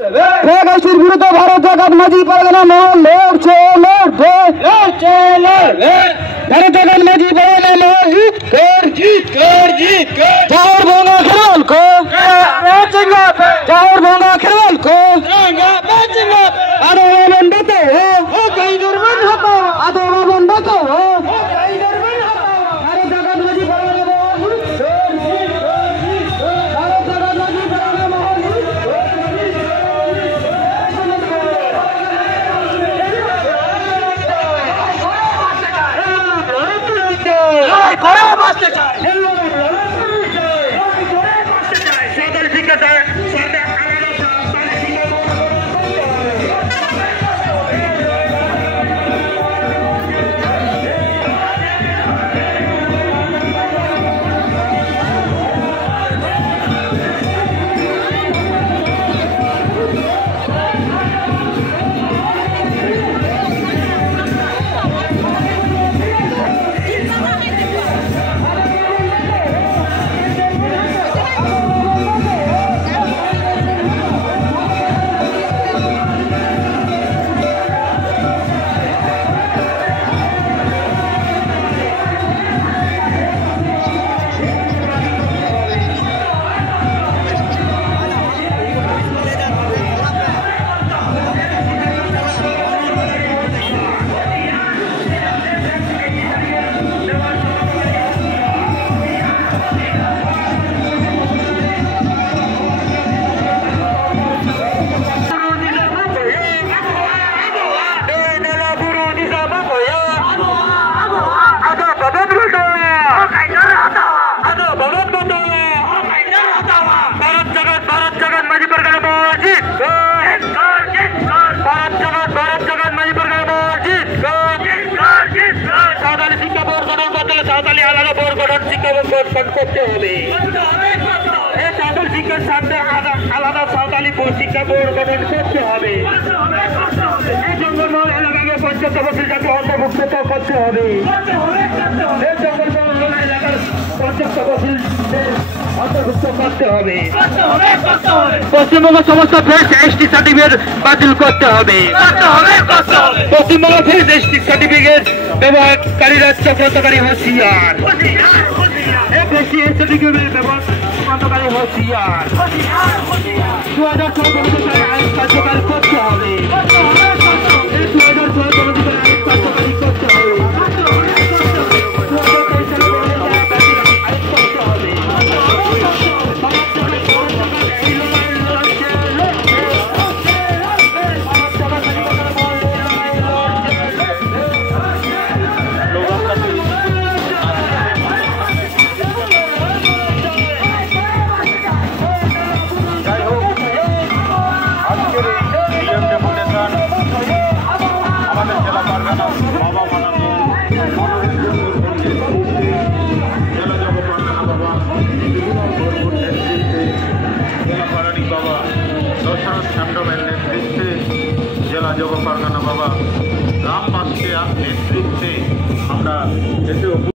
বেকায়দার বিরুদ্ধে ভারত জাকাত মাঝি পারগানা মহল লড়ছে লড়বে লড়ছে লড়বে ভারত জাকাত মাঝি পারগানা মহল জিত কর জাহর ভঙ্গা খেরওয়াল को জাহর ভঙ্গা খেরওয়াল को আদোলন বাঁচাও ও কাইদারমান হটাও আদোলন বাঁচাও ও কাইদারমান হটাও ভারত জাকাত মাঝি পারগানা মহল ভারত জাকাত মাঝি পারগানা মহল করে বাঁচতে চায় সাঁতার শিখতে চায় করতে হবে শিক্ষার সাথে আলাদা সাঁওতালি শিক্ষা বোর্ড গঠন করতে হবে এই জঙ্গলমহল এলাকাকে পঞ্চায়েত তহসিলটাকে অন্তর্ভুক্ত করতে হবে এই জঙ্গলমহল এলাকার পঞ্চায়েত তহসিলদের অন্তর্ভুক্ত করতে হবে পশ্চিমবঙ্গ সমস্ত ফ্রেশ এসটি সার্টিফিকেট বাতিল করতে হবে পশ্চিমবঙ্গ ফ্রেশ এসটি সার্টিফিকেট ব্যবহারকারীরা চক্রান্তকারী হুঁশিয়ার ব্যবহারকারী হুঁশিয়ার 2014 আইন কার্যকরী করতে হবে 2014 আইন কার্যকরী করতে হবে জেলা যোগ পারগানা বাবা রামবাসকে নেতৃত্বে আমরা